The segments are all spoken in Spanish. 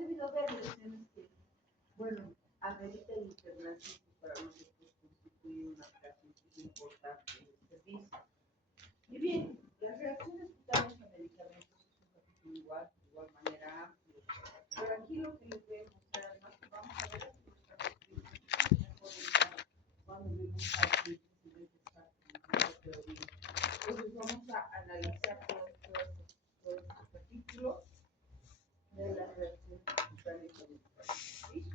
debido haber elecciones que, bueno, amerita el internacional para nosotros constituye una característica importante del servicio. Y bien, las reacciones cutáneas a medicamentos es un capítulo igual, de igual manera amplio. Pero aquí lo que les voy a mostrar, además, vamos a ver aquí los casos clínicos mejor cuando vemos aquí diferentes casos de teoría. Entonces vamos a analizar todos estos capítulos de las reacciones cutáneas a medicamentos. ¿Sí?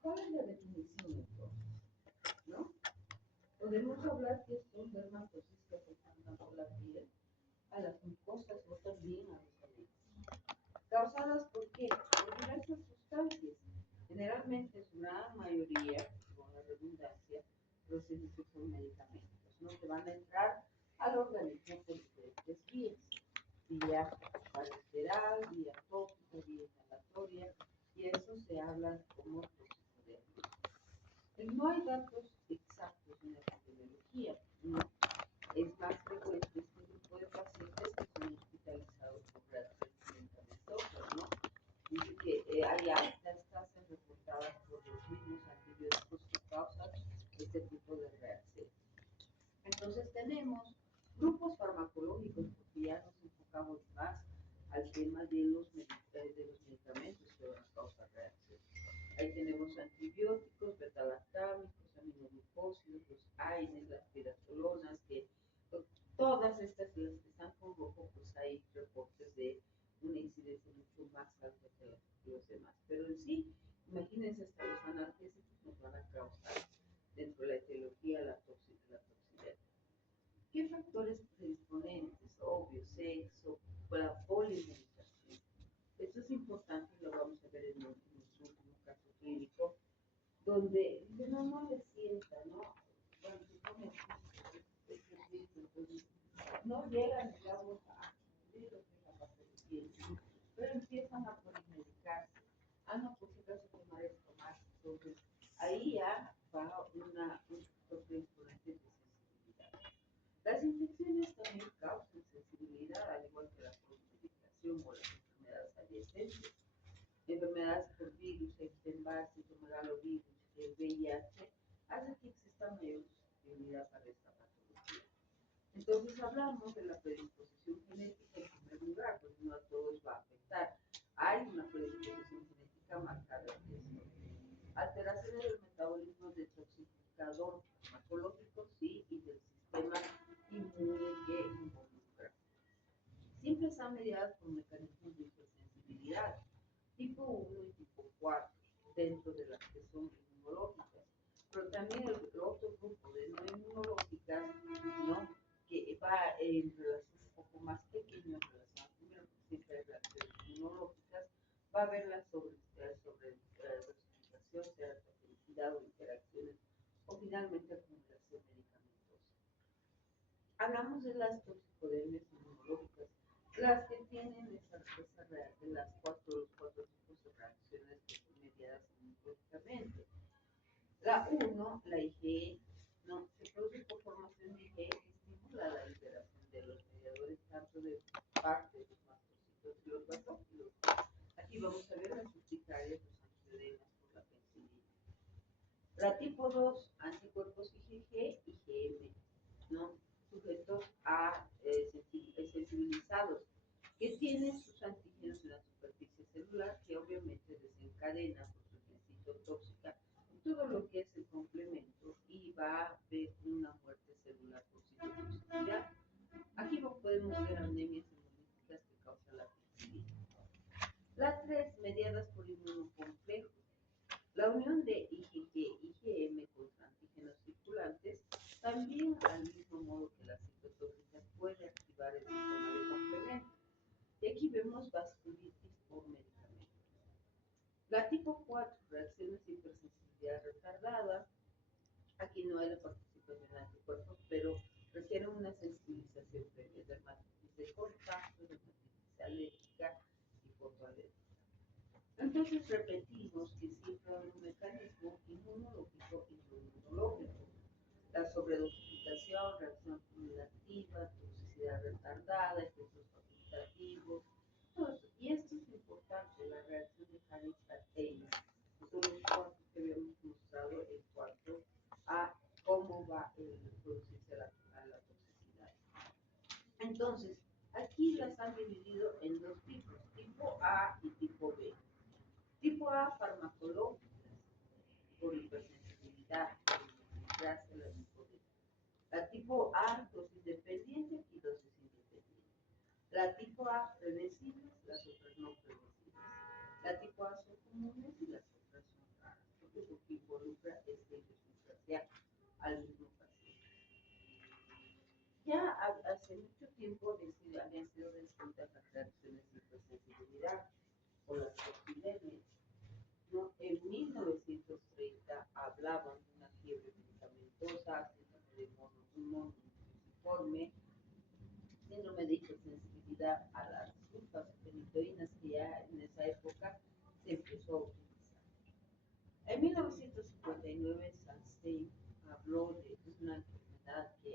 ¿Cuál es la definición entonces? ¿No? Podemos hablar que son dermatosis que afectan tanto la piel, a las mucosas o también a los amentos. ¿Causadas por qué? Por diversas sustancias. Generalmente su gran mayoría, con la redundancia, proceden por medicamentos, ¿no? Que van a entrar al organismo por diferentes vías. Vía parenteral, vía tópica, vía inhalatoria, y eso se habla como toxicodermia. No hay datos exactos en la epidemiología, ¿no? Es más frecuente este grupo de pacientes que son hospitalizados por reacciones medicamentosas, ¿no? Dice que hay altas tasas reportadas por los mismos antibióticos que causan este tipo de reacciones. Entonces tenemos grupos farmacológicos, porque ya nos enfocamos más al tema de los medicamentos que van a causar reacciones. Ahí tenemos antibióticos, betalactámicos, aminoglucósidos, los AINES, las pirazolonas, que todas estas, las que están con rojo, pues hay reportes de una incidencia mucho más alta que los demás. Pero en sí, imagínense, hasta los analgésicos nos van a causar dentro de la etiología la toxicidad. ¿Qué factores predisponentes? Obvio, sexo, la polimedicación. Esto es importante y lo vamos a ver en nuestro último caso clínico, donde no le sienta, ¿no? Cuando se pone entonces no llegan, digamos, a cumplir lo que es la patología, pero empiezan a polimedicarse. No, por si acaso tomar esto más. Entonces, ahí ya va un factor predisponente de sensibilidad. Las infecciones también causan sensibilidad, al igual que la polimedicación o las enfermedades adyacentes. Enfermedades por virus, Epstein-Barr, citomegalovirus, el VIH, hace que exista mayor susceptibilidad para esta patología. Entonces hablamos de la predisposición genética en primer lugar, pues no a todos va a afectar. Hay una predisposición genética marcada en esto. Alteraciones del metabolismo detoxificador farmacológico, sí, y del sistema inmune que involucra. Siempre están mediadas por mecanismos de hipersensibilidad, tipo 1 y tipo 4, dentro de las que son inmunológicas. Pero también el otro grupo de no inmunológicas, ¿no? Que va en relación un poco más pequeño en relación al primero, porque siempre hay reacciones inmunológicas, va a haber la dosificación, sea la toxicidad o interacciones, o finalmente acumulación medicamentosa. Hablamos de las toxicodermias inmunológicas, las que tienen los cuatro tipos de reacciones que son mediadas inmunológicamente. La 1, la IgE, ¿no? Se produce por formación de IgE que estimula la liberación de los mediadores tanto de parte de los mastocitos y los basófilos. Aquí vamos a ver las urticarias, los angioedemas por la penicilina. La tipo 2, anticuerpos IgG y IgM, ¿no? Sujetos a sensibilizados, que tienen sus antígenos en la superficie celular, que obviamente desencadena por su ejercicio tóxica todo lo que es el complemento y va a haber una muerte celular por citotoxicidad. Aquí podemos ver anemias hemolíticas que causan la penicilina. Las 3, mediadas por inmunocomplejos. La unión de IgG y IgM contra antígenos circulantes, también al mismo modo que las citotóxicas, puede activar el sistema de complemento. Y aquí vemos vasculitis por medicamentos. La tipo 4, reacciones de hipersensibilidad retardada, aquí no hay la participación de anticuerpos, pero requiere una sensibilización previa, dermatitis de contacto, dermatitis alérgica y fotoalérgica. Entonces repetimos que siempre hay un mecanismo inmunológico y no inmunológico. La sobredosificación, reacción acumulativa, toxicidad retardada, efectos facultativos, todo esto. Y esto es importante, la reacción de Harris-Taylor. Son los cuantos que habíamos mostrado en cuanto a cómo va el producirse a la toxicidad. Entonces, aquí las han dividido en dos tipos, tipo A y tipo B. Tipo A, farmacológicas, por hipersensibilidad, gracias a la glucosa. La tipo A, dosis dependiente y dosis independiente. La tipo A, previsibles, las otras no previsibles. La tipo A son comunes y las otras son raras, porque involucra esta idiosincrasia al mismo paciente. Ya hace mucho tiempo habían sido descritas las reacciones de hipersensibilidad o las toxidemias. ¿No? En 1930 hablaban de una fiebre medicamentosa, síndrome de mononucleosis, síndrome de hipersensibilidad a las sulfasfenitoínas que ya en esa época se empezó a utilizar. En 1959 Sunstein habló de una enfermedad que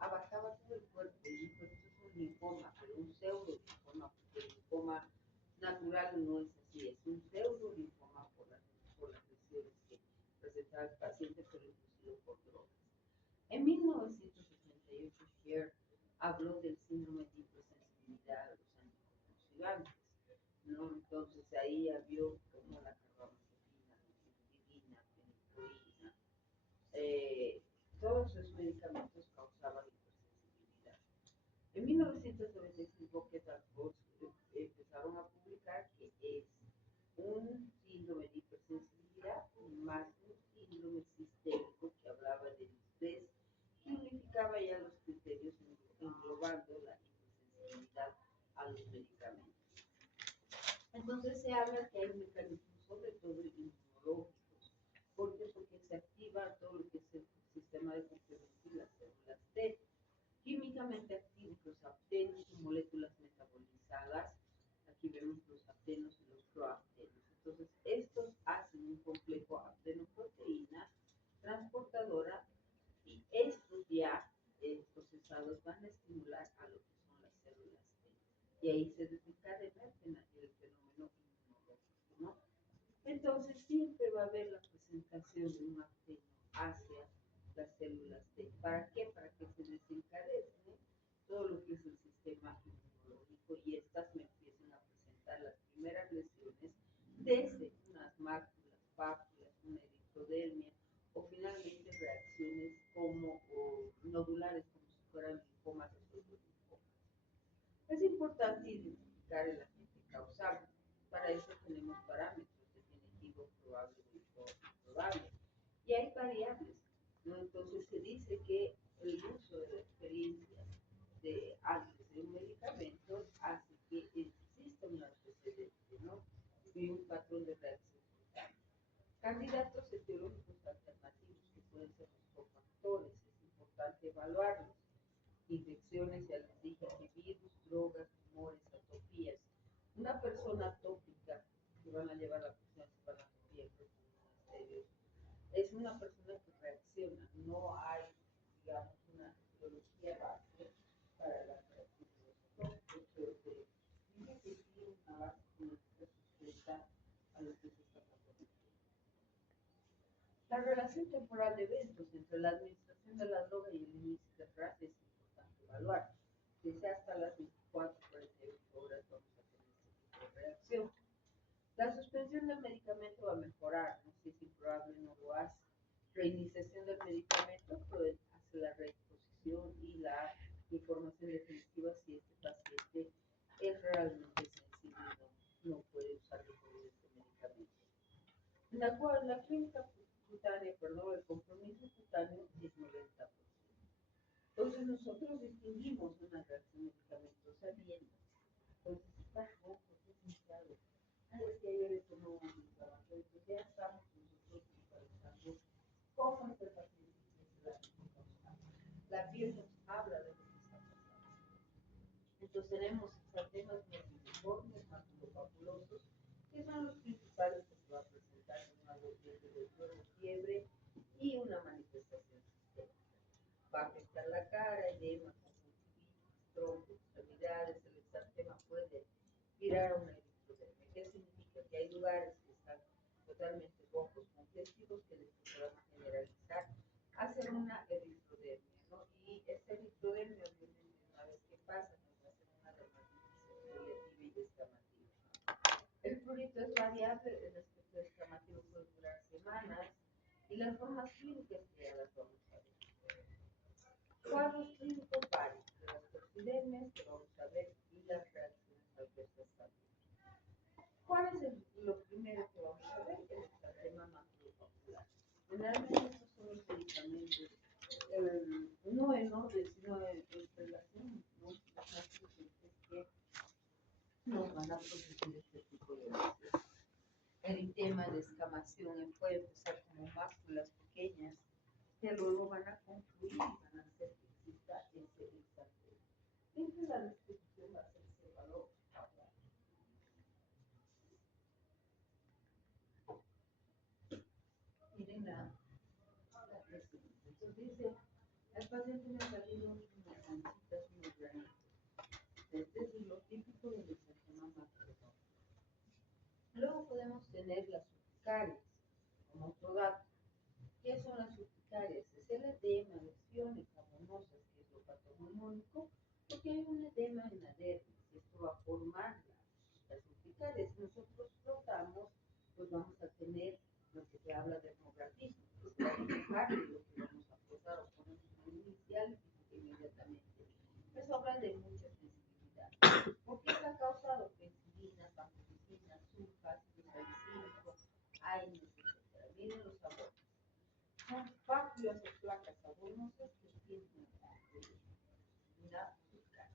abarcaba todo el cuerpo y dijo, esto es un linfoma, pero un pseudo-linfoma, porque el linfoma natural no es así, es un pseudo-linfoma por las lesiones que presentaba el paciente, pero inducido por drogas. En 1968 Sher habló del síndrome de hipersensibilidad a los anticonvulsivantes, ¿no? Entonces ahí vio como la carbamazepina, la fenicoína, todos esos medicamentos causaban hipersensibilidad. En 1995 empezaron a publicar que es un síndrome de hipersensibilidad más un síndrome sistémico que hablaba del estrés y unificaba ya los criterios englobando la hipersensibilidad a los medicamentos. Entonces se habla que hay mecanismos, sobre todo inmunológicos. ¿Por qué? Porque se activa todo lo que es el sistema de complemento y las células T. Químicamente activos los aptenos y moléculas metabolizadas. Aquí vemos los aptenos y los proaptenos. Entonces, estos hacen un complejo aptenoproteína transportadora y estos ya procesados van a estimular a lo que son las células T. Y ahí se desencadena el fenómeno inmunológico, ¿no? Entonces, siempre va a haber la presentación de un apteno hacia las células T. ¿Para qué? Para que se desencadene todo lo que es el sistema inmunológico y estas me empiecen a presentar las primeras lesiones desde unas máculas, pápulas, una eritrodermia o finalmente reacciones como nodulares, como si fueran linfomas o pseudolinfomas. Es importante identificar el agente causal. Para eso tenemos parámetros definitivos, probable o improbable. Y hay variables, ¿no? Entonces se dice que el uso de la experiencia antes de un medicamento hace que exista un antecedente, ¿no? Y un patrón de reacción cutánea. Candidatos etiológicos alternativos que pueden ser los cofactores, es importante evaluarlos. Infecciones, ya les dije, virus, drogas, tumores, atopías. Una persona atópica, que van a llevar a la persona que van a atopía, es una persona que reacciona, no hay, digamos, una etiología base para la reacción de los atópicos, pero se dice que sí una base genética sustenta a lo que se está patología. La relación temporal de eventos entre la administración de la droga y el inicio de RAS es importante evaluar. Desde hasta las 24-48 horas vamos a tener este tipo de reacción. La suspensión del medicamento va a mejorar, no sé si probable no lo hace. Reiniciación del medicamento hace la reexposición y la información definitiva si este paciente es realmente sensible o no puede usar este medicamento. La clínica cutánea, el compromiso cutáneo es 90%. Entonces nosotros distinguimos una reacción medicamentosa viendo. Entonces está rojo, está hinchado. Es que ayer le tomó un medicamento, entonces ya estamos nosotros visualizando cómo está el paciente. Entonces tenemos exantemas multiformes, maculopapulosos, que son los principales que se va a presentar en una de fiebre y una manifestación sistémica. Va a afectar la cara, edema, conjuntivitis, trombos, extremidades. El exantema puede virar a una eritrodermia. ¿Qué significa? Que hay lugares que están totalmente rojos, congestivos, que después se van a generalizar hacia una eritrodermia, ¿no? Y esta eritrodermia, obviamente, una vez que pasa, nos va a hacer una dermatitis exfoliativa y descamativa. El prurito es variable, el aspecto descamativo puede durar semanas, y las formas clínicas que ya las vamos a ver. Cuadros clínicos varios, de las toxidermias que vamos a ver y las reacciones adversas también. ¿Cuál es lo primero que vamos a ver? El exantema maculopapular. Generalmente estos son los medicamentos, no en orden, sino en relación, ¿no? Los más frecuentes que nos van a producir este tipo de lesiones. Eritema, descamación, puede empezar como máculas pequeñas que luego van a confluir y van a hacer que exista ese exantema. Dentro de la descripción va a ser ese valor. Miren la descripción. Entonces dice, al paciente me ha salido unas manchitas, unos granitos. Este es lo típico del exantema maculopapular. Luego podemos tener las urticarias, como otro dato. ¿Qué son las urticarias? Es el edema, lesiones jamonosas, que es lo patognomónico, porque hay un edema en la dermis, y esto va a formar las urticarias. Si nosotros frotamos, pues vamos a tener lo que se habla de dermografismo, que es la parte de lo que vamos a frotar, o ponemos un inicial y inmediatamente. Eso habla de mucha sensibilidad. ¿Por qué está causado? Penicilinas, vancomicinas, sulfas, rifalicínico, AINES, etc. Miren los sabores. Son pápulas o placas sabonosas que tienen una azúcar. Otra azúcar.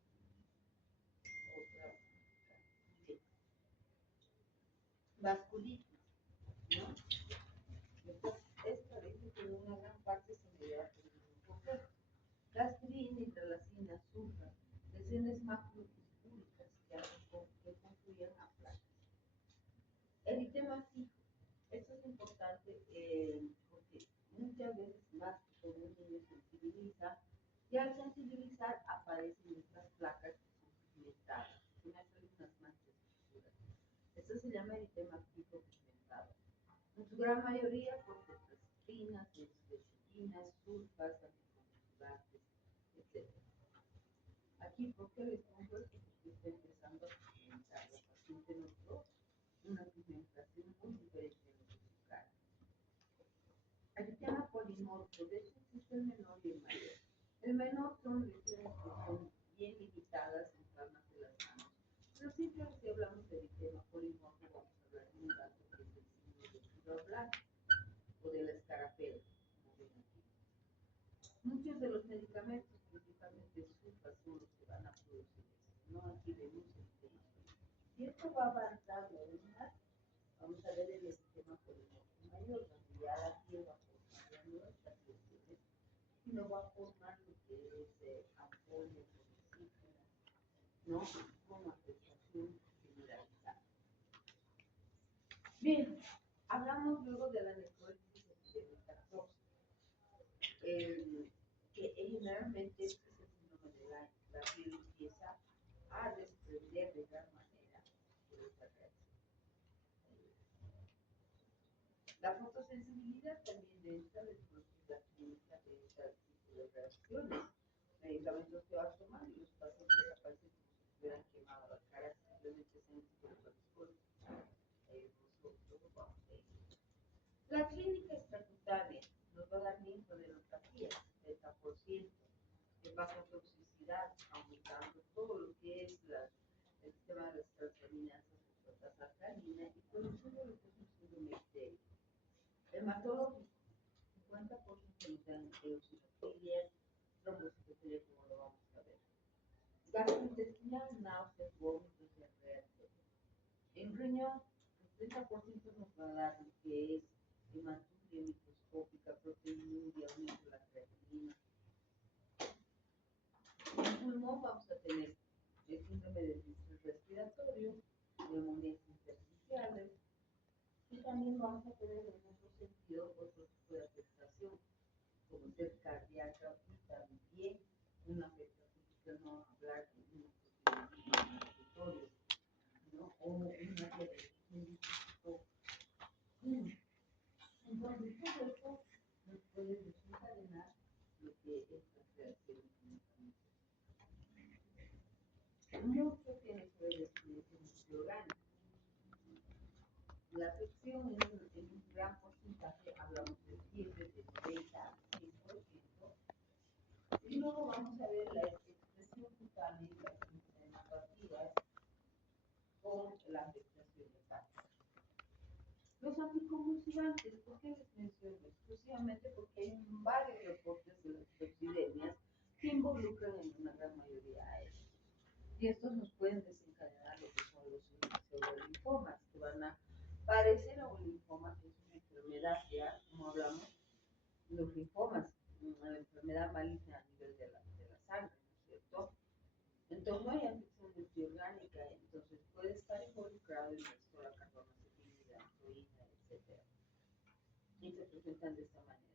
Vasculitis, ¿no? Esta dice que en una gran parte se me lleva por el mismo proceso. Gastrina, hidralacina, azúcar, lesiones macropúricas que confluyen a placas. Eritema fijo. Esto es importante porque muchas veces más que todo el niño sensibiliza, y al sensibilizar aparecen estas placas que son pigmentadas, unas manchas oscuras. Esto se llama eritema fijo pigmentado. En su gran mayoría por tetracitrinas, benzodiazepinas, sulfas, anticonvulsivantes, etc. Aquí, ¿por qué les pongo esto? Porque está empezando a pigmentar. La paciente notó una pigmentación muy diferente en los azúcares. Eritema polimorfo, de hecho existe el menor y el mayor. El menor son lesiones que son bien limitadas en palmas de las manos. Pero siempre si hablamos de eritema polimorfo vamos a hablar de un dato que es el signo de fibra blanca o de la escarapela, como ven aquí. Muchos de los medicamentos, principalmente sulfas, son los que van a producir esto, ¿no? Aquí vemos el eritema polimorfo. Si esto va avanzando aún más, vamos a ver el eritema polimorfo mayor, donde ya la piel va a formar ya no estas lesiones, sino va a formar lo que es ampollas o vesículas, ¿no? Con afectación generalizada. Bien, hablamos luego de la necrosis epidémica tóxica, que generalmente este es el síndrome de la piel empieza a desprender de gran manera por esta reacción. La fotosensibilidad también de esta desconocida la clínica de este tipo de reacciones. Medicamentos que vas tomando y los pacientes aparecen como si estuvieran quemado la cara, simplemente se necesita para nosotros vamos a ir. La clínica extracutánea nos va a dar linfoadenopatía, 70%, hepatotoxicidad, aumentando todo lo que es el sistema de las transaminasas, fosfatasa alcalina, y produciendo lo que es un síndrome estéril. Hematológico, 50% nos dan eosinofilias, trombocitopenia, como lo vamos a ver. Gastrointestinal, náuseas, vómitos, diarrea, etc. En riñón, el 30% nos va a dar lo que es hematuria microscópica, proteinuria, aumento de la creatinina. En pulmón vamos a tener el 5% síndrome de distrés respiratorio, neumonías intersticiales, y también vamos a tener en otro sentido otro tipo de afectación, como ser cardíaca y también una afectación, que no hablar de una afectación respiratoria, ¿no? O una diabetes tipo 1. Entonces, todo esto nos puede desencadenar lo que es la creación de medicamentos. Mucho tiene que ver la experiencia multiorgánica. La afección en un gran porcentaje, hablamos de fiebre de 90 a 100%, y luego vamos a ver la expresión cutánea y las enzimapatías con la afectación hepática. Los anticonvulsivantes, ¿por qué les menciono? Exclusivamente porque hay varios reportes de las epidemias que involucran en una gran mayoría a ellos. Y estos nos pueden desencadenar lo que son los pseudolinfomas, que van a parecer a un linfoma, que es una enfermedad, ya como hablamos, los linfomas, una enfermedad maligna a nivel de la sangre, ¿no es cierto? Entonces no hay afección multiorgánica, entonces puede estar involucrado en esto la carbamazepina, antoína, etc. Y se presentan de esta manera,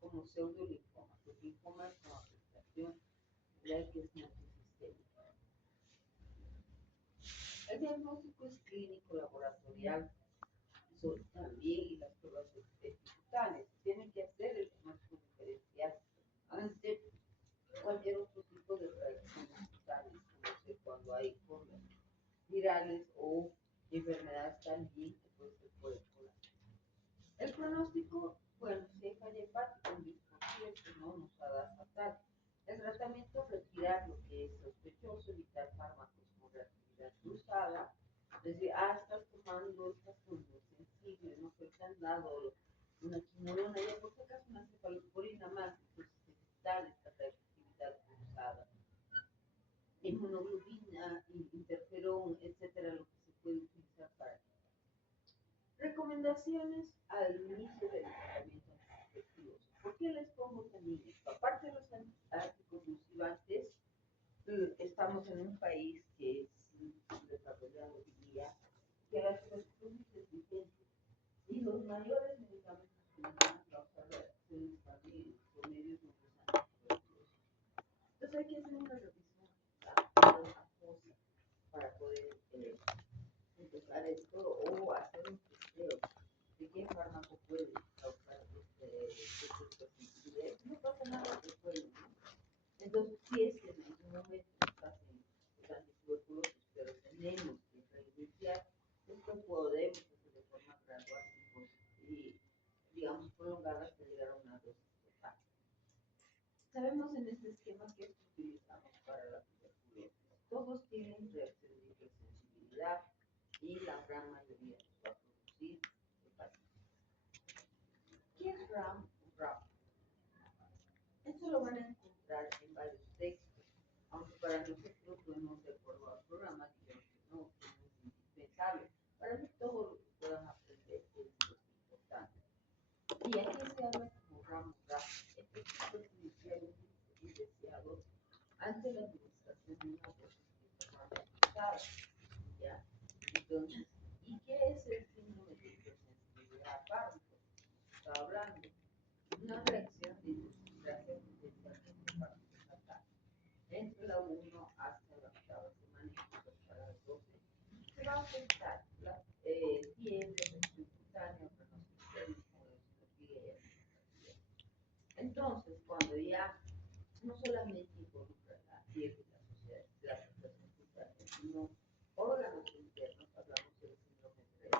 como pseudolinfomas, los linfomas con afectación de que es multisistémica. El diagnóstico es clínico laboratorial, también, y las pruebas ejecutables. Tienen que hacer el diagnóstico diferencial ante cualquier otro tipo de reacciones cutáneas, como sé, cuando hay formas virales o enfermedades también que puede ser por el colar. El pronóstico, bueno, si hay falla hepática, un 10%, no nos va a dar fatal. El tratamiento, retirar lo que es sospechoso, evitar fármacos con reactividad cruzada, es decir, estás tomando estas cosas sensibles, no que te han dado una quimorona, y por si acaso una cefalosporina más, entonces evitar esta reactividad cruzada. Inmunoglobina, interferón, etcétera, lo que se puede utilizar para recomendaciones al inicio del tratamiento anticonvulsivo. ¿Por qué les pongo también esto? Aparte de los anticonvulsivantes, estamos en un país que es desarrollado, diría, que la situación es exigente y los mayores medicamentos que nos van a causar reacciones también por medio de los anticonvulsivos. Entonces hay que hacer una revisión acosa para poder empezar esto o hacer un testeo de qué fármaco puede causar esta sensibilidad. No pasa nada que puede, ¿no? Entonces, si es que en algún momento estás en los antituberculosos, pero tenemos que reiniciar, esto podemos hacer de forma gradual y digamos, prolongada hasta llegar a una dosis total. Sabemos en este esquema que esto utilizamos para la tuberculosis. Todos tienen reacción de hipersensibilidad y la gran mayoría nos va a producir hepatitis. ¿Qué es RAM o RAP? Esto lo van a encontrar en varios textos, aunque para nosotros no de acuerdo al programa, digamos que no es indispensable. Para mí todo lo que puedan aprender es importante. Y aquí se habla como RAM o RAP. Este tipo de inicialmente deseado ante la administración de una dosis de farmacología. ¿Ya? Entonces, ¿y qué es el síndrome de hipersensibilidad a fármacos? Está hablando una reacción de intoxicación potencialmente fatal. Entre la 1 hasta la octava semana, incluso hasta las 12, se va a afectar la piel, la reacción cutánea, órganos externos como la eosinofilia y la entonces, cuando ya no solamente involucra la piel y la afectación cutánea, sino órganos internos, hablamos del síndrome 3,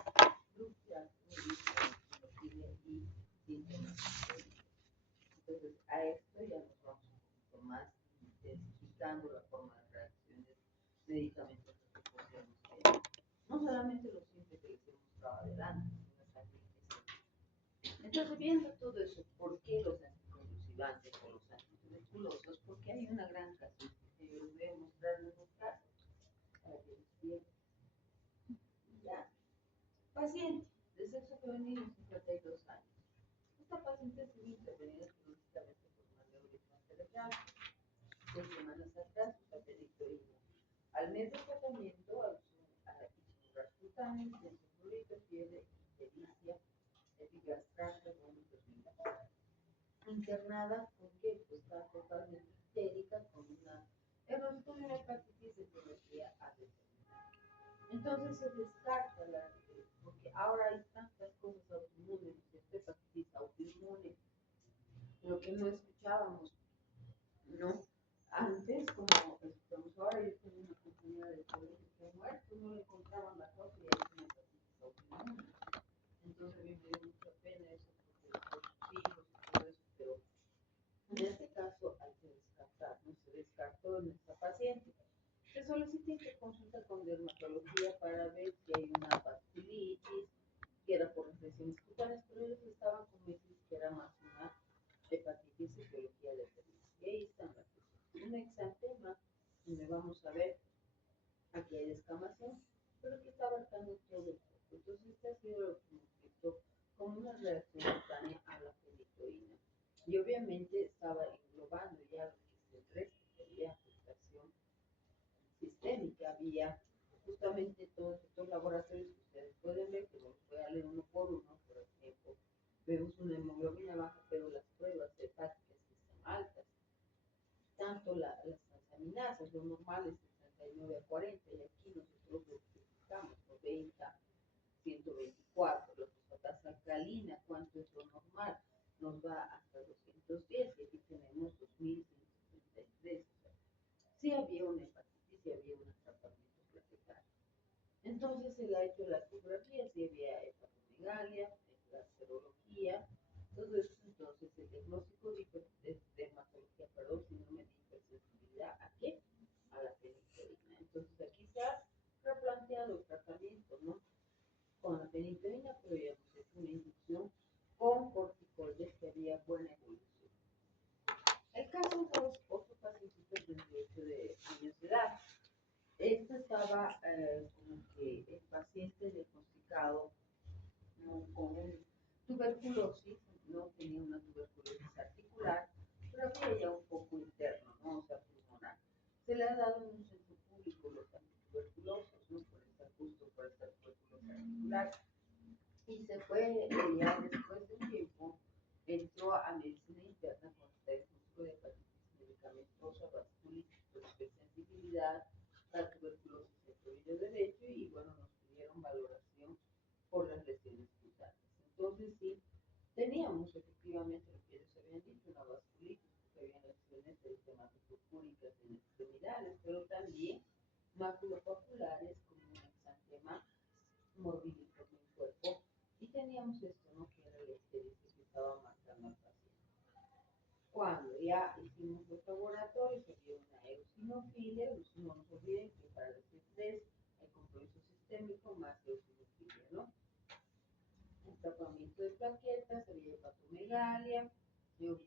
bronquial, eosinofilia y síntomas sistémicos. Entonces, a esto ya nos vamos un poquito más intensificando la forma de reacciones medicamentosos que podemos tener. No solamente los simples que les hemos dado adelante, sino también entonces, viendo todo eso, ¿por qué los anticonvulsivantes o los antituberculosos? Porque hay una gran casuística. Yo les voy a mostrar unos casos para que los vean. Ya. Paciente de sexo femenino, 52 años. Esta paciente se intervenida quirúrgicamente por una neuroimplante cerebral. 2 semanas atrás, su papelito iba. Al mes de tratamiento, hicimos rascutanes, encefalitis, fiebre, ictericia, epigastrante, vómitos biliares. Internada porque pues, está totalmente histérica con una diagnóstico de una hepatitis de etiología ADC. Entonces se descarta porque ahora hay tantas cosas autoinmunes, esta hepatitis autoinmune, lo que no escuchábamos, ¿no? Antes, como estamos ahora, yo tengo una compañera de colegio que ha muerto, no le encontraban la causa y es una hepatitis autoinmune. Entonces a mí me dio mucha pena eso porque por sus hijos y todo eso, pero en este caso hay que descartar, no se descartó en esta paciente. Se solicita que consulta con dermatología para ver si hay una vasculitis, que era por infecciones cutáneas, pero ellos estaban convencidos que era más una hepatitis etiología de feliz. Y ahí están las cosas. Un exantema, donde vamos a ver, aquí hay descamación, pero que está abarcando todo el cuerpo. Entonces, este ha sido lo que hemos visto como una reacción cutánea a la fenitoína. Y obviamente estaba englobando ya lo que es el resto, que había afectación sistémica, había justamente todos estos laboratorios que ustedes pueden ver, que los voy a leer uno por uno, por ejemplo, vemos una hemoglobina baja, pero las pruebas hepáticas están altas, tanto las transaminasas, lo normal es de 39 a 40, y aquí nosotros lo buscamos, 90, 124, la fosfatasa alcalina, ¿cuánto es lo normal? Nos va hasta 210, y aquí tenemos 2173. O sea, sí había una hepatitis, sí había un atrapamiento plaquetario. Entonces se le ha hecho la ecografía, sí había hepatomegalia, la serología, entonces el diagnóstico de dermatología, perdón, síndrome de hipersensibilidad, ¿a qué? A la fenitoína. Entonces aquí se ha replanteado el tratamiento, ¿no? Con la fenitoína, pero ya hemos hecho una inducción con corticoides que había buena evolución. El caso 2, otro pacientito de 28 años de edad. Esta estaba como que el paciente diagnosticado con tuberculosis, no tenía una tuberculosis articular, pero había ya un poco interno, ¿no? O sea, pulmonar. Se le ha dado en un centro público los antituberculosos, ¿no? Por esta tuberculosis articular. Y se fue, ya después de un tiempo, entró a medicina interna con diagnóstico de hepatitis medicamentosa, vasculitis, hipersensibilidad, la tuberculosis del tobillo derecho, y bueno, nos pidieron valoración por las lesiones cutáneas. Entonces sí, teníamos efectivamente lo que ellos habían dicho, una vasculitis, porque había lesiones dermatopurpúricas en extremidades, pero también maculopapulares como un exantema morbilíforme en cuerpo, y teníamos esto, ¿no? Que era la ictericia que estaba matando al paciente. Cuando ya hicimos los laboratorios, había una eosinofilia, no nos olviden que para el C3 hay compromiso sistémico más eosinofilia, ¿no? Destapamiento de plaquetas, había hepatomegalia,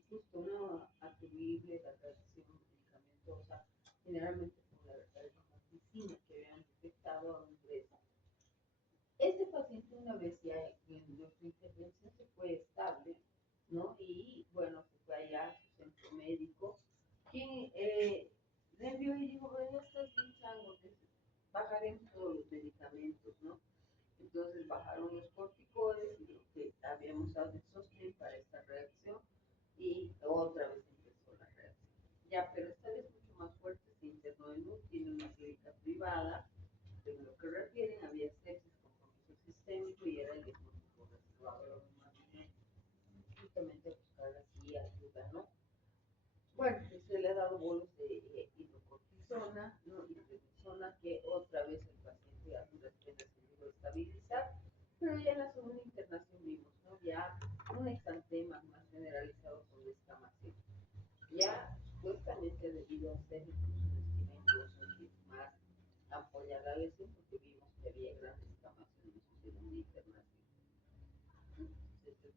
justo no atribuible la reacción medicamentosa, generalmente por la eritromicina que habían detectado a un 3. Este paciente, una vez ya en nuestra intervención, se fue estable, ¿no? Y bueno, se fue allá a su centro médico, quien le envió y dijo, bueno, ya estás bien chango, bajaremos todos los medicamentos, ¿no? Entonces bajaron los corticoides y lo que habíamos dado el sostén para esta reacción, y otra vez empezó la reacción. Ya, pero esta vez mucho más fuerte, se internó en UTI, en una clínica privada, de lo que refieren, había sepsis con compromiso sistémico y era el diagnóstico reservado. La mamá vino justamente a buscar aquí ayuda, ¿no? Bueno, pues se le ha dado bolos de hidrocortisona, ¿no? Y prednisona, que otra vez el paciente a duras penas se llegó a estabilizar, pero ya en la segunda internación vimos, ¿no? Ya un exantema más generalizado con descamación. Ya supuestamente debido a ser incluso un esquema incluso más apoyar la lesión, porque vimos que había grandes descamación en su segunda internación. Entonces,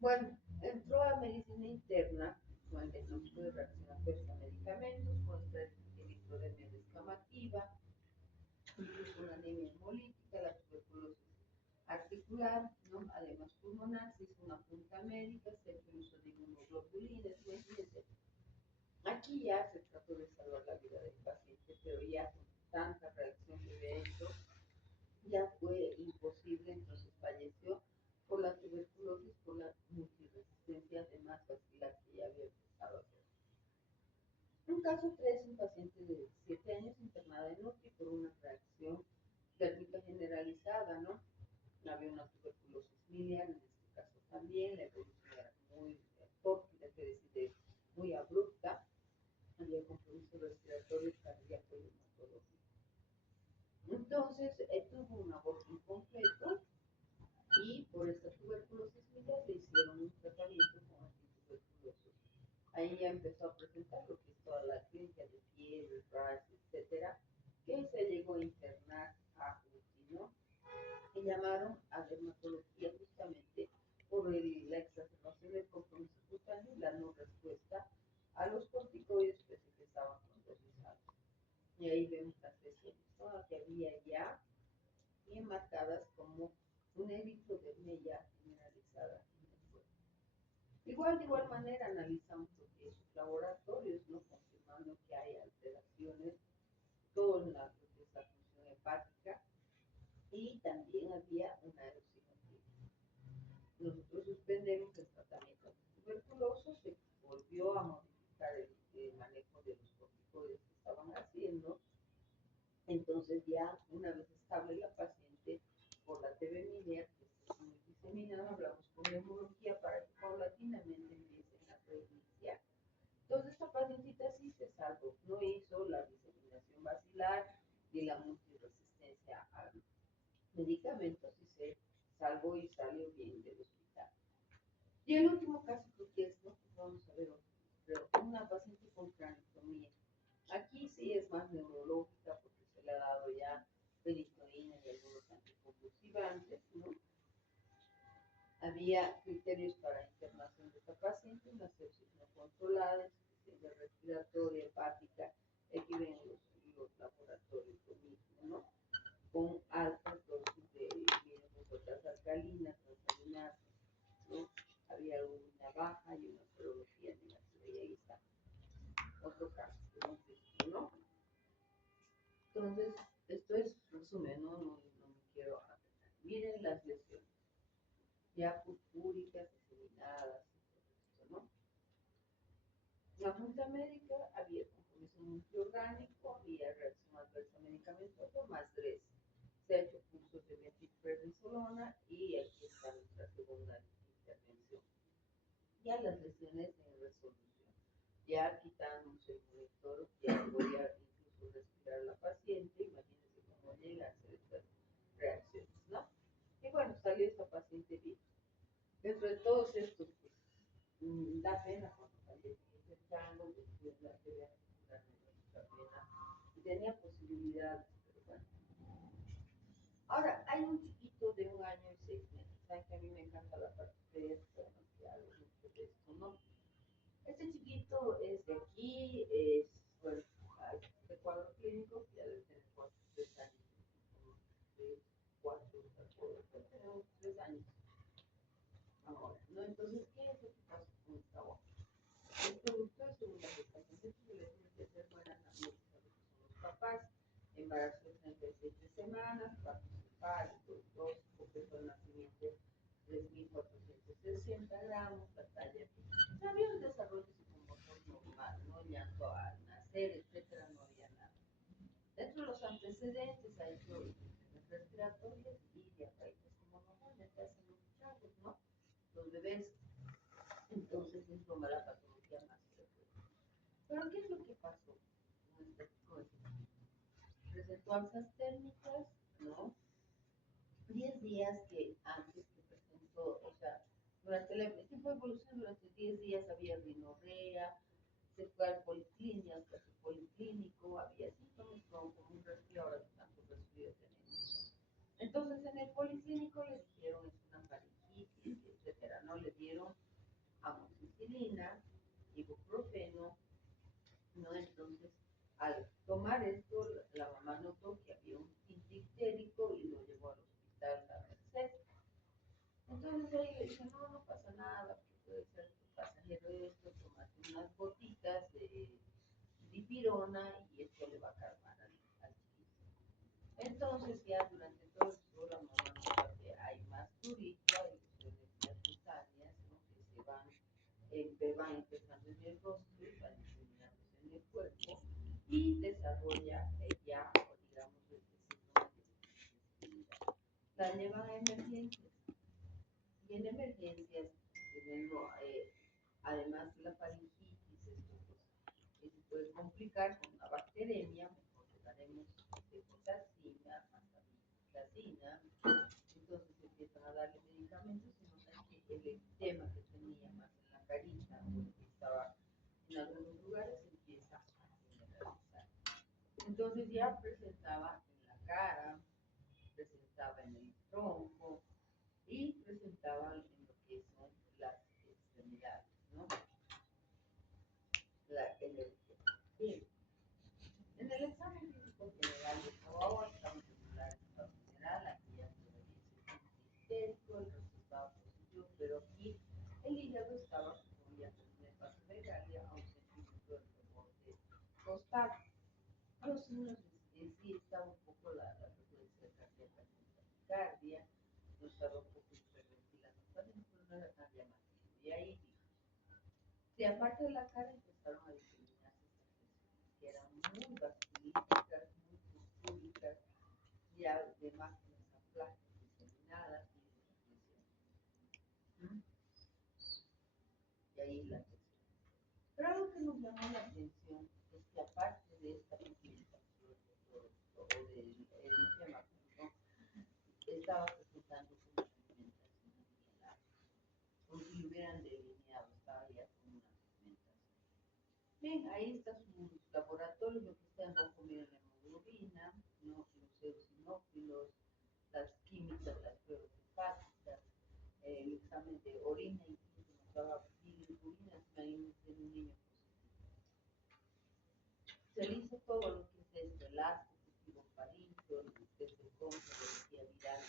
bueno, entró a medicina interna con el diagnóstico de reacción adversa a medicamentos, con electrodemia descamativa, incluso una anemia hemolítica, la tuberculosis articular, ¿no? Además pulmonar, se hizo una punta médica, se hizo uso de inmunoglobulinas, imagínense. Aquí ya se trató de salvar empezó a presentar lo que es toda la clínica de fiebre, rash, etcétera, que se llegó a internar a UCI, ¿no? Y llamaron a dermatología justamente por la exacerbación del compromiso cutáneo y la no respuesta a los corticoides que estaban controlizados. Y ahí vemos las lesiones, ¿no? Que había ya bien marcadas como una eritrodermia generalizada en el cuerpo. De igual manera, analizamos lo que es los laboratorios, ¿no? Confirmando que hay alteraciones, todo en la función hepática, y también había una eosinofilia. Nosotros suspendemos el tratamiento de tuberculoso, se volvió a modificar el manejo de los corticoides que estaban haciendo. Entonces ya una vez estable la paciente por la TB-Milia, que es muy diseminada, hablamos con neumología para que paulatinamente empiecen a reiniciar. Entonces esta pacientita sí se salvó, no hizo la diseminación basilar ni la multiresistencia al medicamento, sí se salvó y salió bien del hospital. Y el último caso creo que es, ¿no? Vamos a ver otro, pero una paciente con craniotomía. Aquí sí es más neurológica porque se le ha dado ya fenitoína y algunos anticonvulsivantes, ¿no? Había criterios para internación de esta paciente, una sepsis no controlada, insuficiencia respiratoria, hepática, aquí ven los laboratorios lo mismo, ¿no? Con altas dosis de gotas alcalinas, transaminases, ¿no? Había una baja y una serología negativa, y ahí está otro caso que hemos visto, ¿no? Entonces, esto es resumen, no me quiero adelantar. Miren las lesiones, ya purpúricas, diseminadas, y todo esto, ¿no? La junta médica había compromiso multiorgánico, había reacción adversa medicamentosa, más 3. Se ha hecho cursos de metilprednisolona y aquí está nuestra segunda intervención. Ya las lesiones en resolución. Ya quitamos el monitor, ya voy a incluso respirar a la paciente, imagínense cómo llega a hacer estas reacciones, ¿no? Y bueno, salió esta paciente bien. Dentro de todos estos, pues, da pena cuando falleció intentando, después la TV articular me dio mucha pena, y tenía posibilidades, pero bueno. Ahora, hay un chiquito de 1 año y 6 meses, saben que a mí me encanta la parte de esto, ¿no? Que hablo mucho de esto, ¿no? Este chiquito es de aquí, es, bueno, de cuadro clínico, ya debe tener 3 años, 4, tenemos 3 años ahora, ¿no? Entonces, ¿qué es lo que pasa con esta boca? Es producto de segunda gestación, de hecho, le tiene que hacer buena anamnesis a lo que son los papás, embarazo de 37 semanas, participar, dos, peso de nacimiento 3.460 gramos, la talla, había un desarrollo psicomotor normal, no llanto al nacer, etcétera, no había nada. Dentro de los antecedentes ha hecho infecciones respiratorias y diarreitas, como normalmente hacen los chavos, ¿no? Los bebés. Entonces es como la patología más frecuente. Pero ¿qué es lo que pasó con este chico? Presentó alzas térmicas, ¿no? 10 días que antes que presentó, o sea, durante el tiempo de evolución, durante 10 días había rinorrea, se fue al policlínico, hasta su policlínico, había síntomas como un resfriado, ahora que tanto resfrío tenemos. Entonces en el policlínico le dijeron es una faringitis, etcétera, ¿no? Le dieron amoxicilina, ibuprofeno, ¿no? Entonces, al tomar esto, la mamá notó que había un ictérico y lo llevó al hospital a Merced. Entonces ahí le dije, no, no pasa nada, puede ser pasajero esto, tomate unas gotitas de dipirona y esto le va a calmar al chiquito. Entonces ya durante todo el show la mamá nota que hay más prurito, hay lesiones cutáneas, ¿no? Que se van empezando en el rostro y van diseminándose en el cuerpo y desarrolla ya, digamos, el síndrome de sensibilidad. La llevan a emergencias y en emergencias, teniendo además de la faringitis, esto pues, se puede complicar con una bacteremia, mejor le daremos potasina, ampicilina, entonces empiezan a darle medicamentos y notan que el edema que tenía más en la carita, o que estaba en Entonces ya presentaba en la cara, presentaba en el tronco y presentaba en lo que son las extremidades, ¿no? Bien. En el examen físico general de trabajo, examen regular de estado general, aquí ya se revisa el histérico, el resultado positivo, pero aquí el hígado estaba, como ya terminé paso regalia, a 1 centímetro del reporte costal. Los signos en sí estaba un poco la frecuencia cardíaca con taquicardia, no estaba un poco hiperventilando también, pero no era tan llamativo. Y ahí de aparte de la cara empezaron a diseminarse estas lesiones, que eran muy vasculíticas, muy públicas, ya de máquinas aplásticas diseminadas y de esas lesiones. Y ahí la cuestión. Pero algo que nos llamó la atención es que aparte de esta pigmentación o del eritema, estaba presentando como una pigmentación bilateral, como si lo hubieran delineado, estaba ya con una pigmentación. Bien, ahí está su laboratorio, lo que está en rojo, miren la hemoglobina, ¿no? Los eosinófilos, las químicas, las pruebas hepáticas, el examen de orina, incluso nos daba bilirrubina, imagínense en un niño positivo. Se le hizo todo lo que es desde el ácido, tirofaringio, desde el control viral,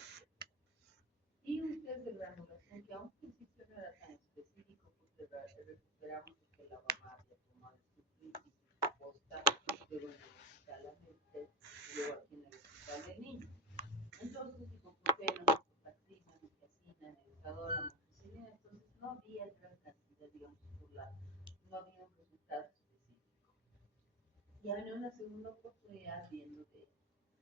y un test de granulación que a un principio no era tan específico porque recuperamos que la mamá había tomado su crisis y su posta, luego en el hospital la mente, luego aquí en el hospital del niño. Entonces, ibuprofeno, ciprofloxacina, niacina, nebuladora, amoxicilina, entonces no había gran cantidad, digamos, no había un resultado específico. Ya en una segunda oportunidad, viendo de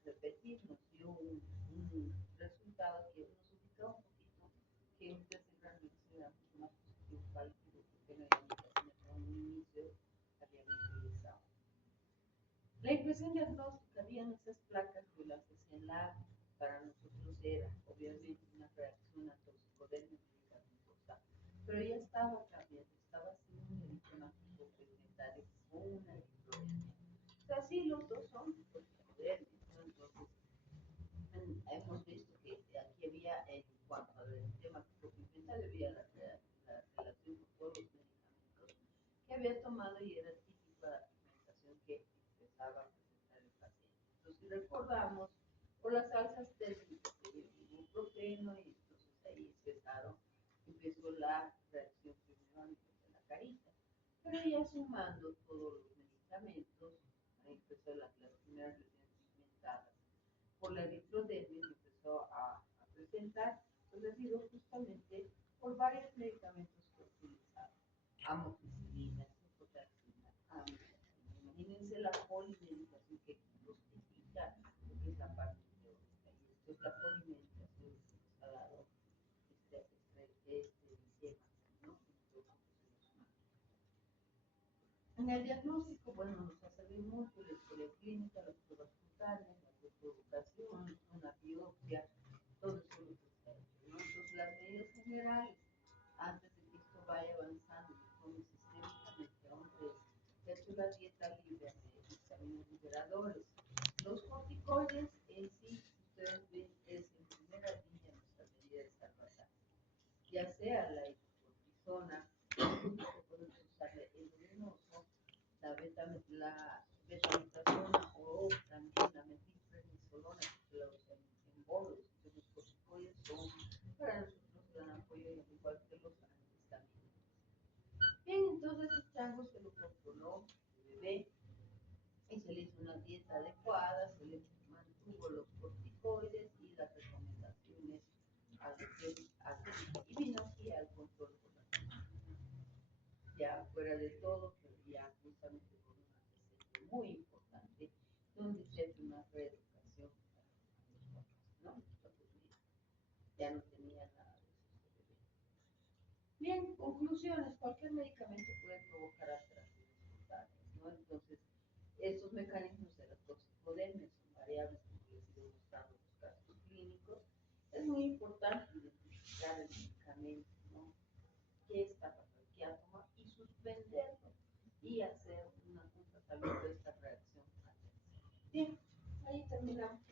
repetir, nos dio un resultado que nos ubicaba un poquito, que un test de granulación era mucho más positivo para el ibuprofeno y la niacina que a un inicio habíamos utilizado. La impresión diagnóstica, habían esas placas que las hacían la, para nosotros era obviamente una reacción a toxicodermia importante, pero ya estaba cambiando, estaba haciendo un eritema pigmentario con una eritrodermia. O sea, sí, los dos son toxicodermias, ¿no? Entonces, hemos visto que aquí había, en cuanto al eritema pigmentario, había la relación con todos los medicamentos que había tomado y era típico de la pigmentación que empezaba a presentar el paciente. Entonces, si recordamos, por las alzas del ibuprofeno, y entonces ahí empezó la reacción primero a nivel de la carita. Pero ya sumando todos los medicamentos, ahí empezó las primeras lesiones pigmentadas. Por la eritrodermia empezó a presentar, pues ha sido justamente por varios medicamentos que he utilizado. Amoxicilina, ciprofloxacina, imagínense la polimedicación que justifica lo que es la parte teórica. Y esto es la polimedicación que nos ha dado este sistema, ¿no? En el diagnóstico, bueno, nos ha servido mucho la historia clínica, las pruebas cutáneas, la provocación, una biopsia, todo eso lo que está hecho, ¿no? Entonces, las medidas generales, antes de que esto vaya avanzando y tome sistémicamente a hombres, se ha hecho la dieta libre de vitaminas liberadores. Los corticoides en sí, ustedes ven, es en primera línea nuestra medida de salvataje, ya sea la hipocortisona, que podemos usar el endovenoso, la betametasona o también la metilprednisolona, que la usan en bolos. Entonces, los corticoides son para nosotros gran apoyo, y al igual que los antihistamínicos. Bien, entonces el chango se lo controló de bebé y se le hizo una dieta adecuada, se le mantuvo los corticoides y las recomendaciones al y vino aquí al control por la ya fuera de todo, pero ya justamente con un antecedente muy importante, donde se ha hecho una reeducación a los papás, ¿no? Entonces, ya no tenía nada de eso ese bebé. Bien, conclusiones, cualquier medicamento puede provocar alteraciones cutáneas, ¿no? Entonces, estos mecanismos de la toxicodermia son variables, como les he ido mostrando en los casos clínicos. Es muy importante identificar el medicamento, ¿no? Qué está pasando, qué ha tomado, y suspenderlo y hacer un tratamiento de esta reacción adversa. Bien, Ahí terminamos.